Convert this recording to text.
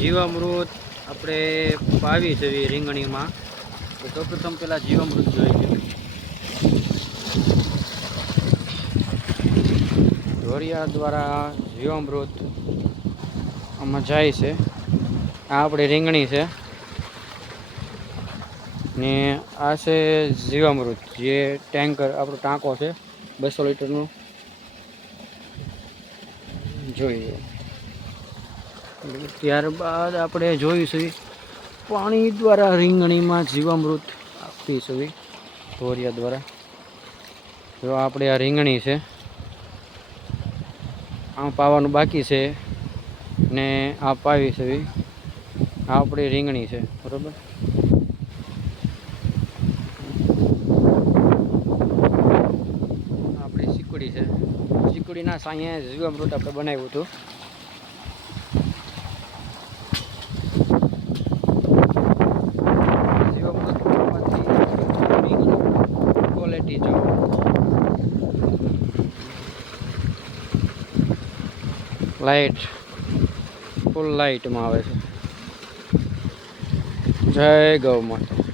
જીવામૃત આપણે પાવી છે રીંગણીમાં, તો સૌપ્રથમ પહેલાં જીવામૃત જોઈએ. ઢોરિયા દ્વારા જીવામૃત આમાં જાય છે. આ આપણી રીંગણી છે ને આ છે જીવામૃત, જે ટેન્કર આપણો ટાંકો છે 200 લીટરનું. જોઈએ ત્યારબાદ આપણે જોઈશું પાણી દ્વારા રીંગણીમાં જીવામૃત આપીશું ઢોરિયા દ્વારા. જો આપણે આ રીંગણી છે, આમ પાવાનું બાકી છે ને આ પાવી છે. આ આપણી રીંગણી છે, બરોબર. આપણી સિકડી છે, સિકડીના સાંયે જીવામૃત આપણે બનાવ્યું હતું. ક્વોલિટી જો લાઇટ ફૂલ લાઇટમાં આવે છે. જય ગૌ માતા.